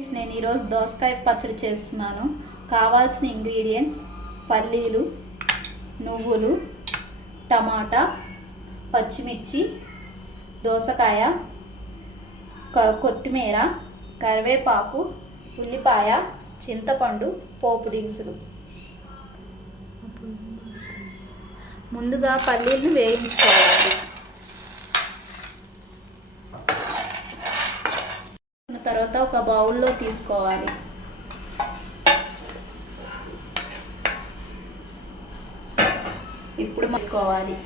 నేను ఈరోజు దోసకాయ పచ్చడి చేస్తున్నాను. కావాల్సిన ఇంగ్రీడియంట్స్ పల్లీలు, నువ్వులు, టమాటా, పచ్చిమిర్చి, దోసకాయ, కొత్తిమీర, కరివేపాకు, ఉల్లిపాయ, చింతపండు, పోపు దినుసులు. ముందుగా పల్లీలను వేయించుకోవాలి. తర్వాత ఒక బౌల్లో తీసుకోవాలి. ఇప్పుడు వేసుకోవాలి.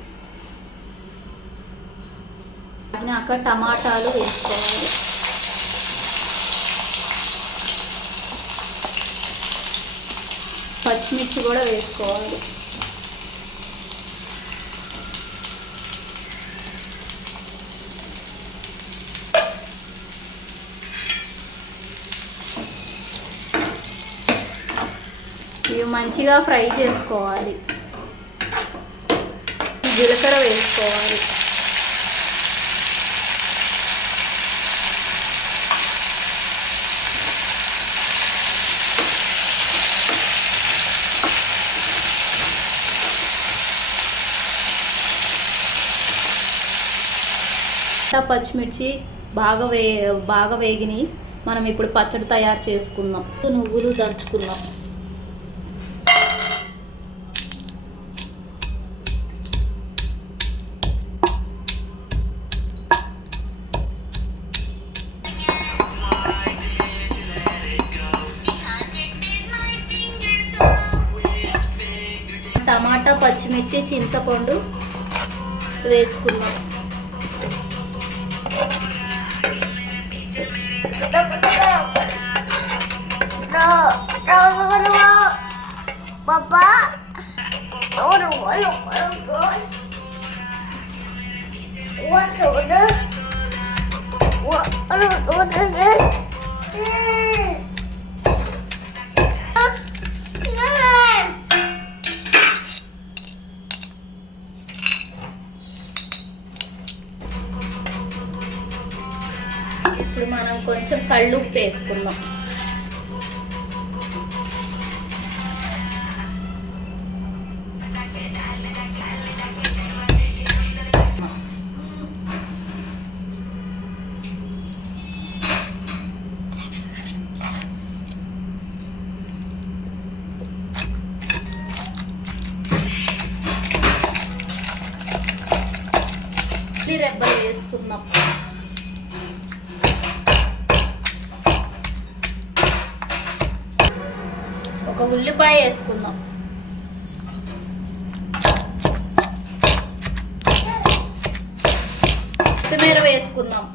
అక్కడ టమాటాలు వేసుకోవాలి. పచ్చిమిర్చి కూడా వేసుకోవాలి. ఇవి మంచిగా ఫ్రై చేసుకోవాలి. జీలకర్ర వేసుకోవాలి. పచ్చిమిర్చి బాగా వేగిని మనం ఇప్పుడు పచ్చడి తయారు చేసుకుందాం. నువ్వులు దంచుకుందాం. టమాటా, పచ్చిమిర్చి, చింతపండు వేసుకుందాం. ఇప్పుడు మనం కొంచెం కళ్ళుప్పు వేసుకుందాం. రెబ్బలు వేసుకుందాం. ఒక ఉల్లిపాయ వేసుకుందాం. కొత్తిమీర వేసుకుందాం.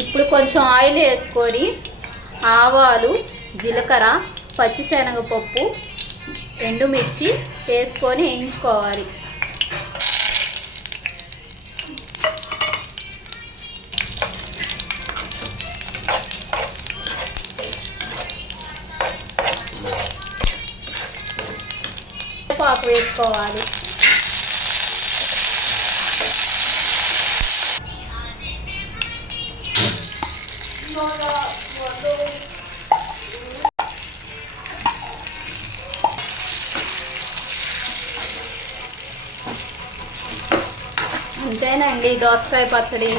ఇప్పుడు కొంచెం ఆయిల్ వేసుకొని ఆవాలు, జీలకర్ర, పచ్చిశనగపప్పు, ఎండుమిర్చి వేసుకొని వేయించుకోవాలి. పాకు వేసుకోవాలి. అంతేనండి దోసకాయ పచ్చడి.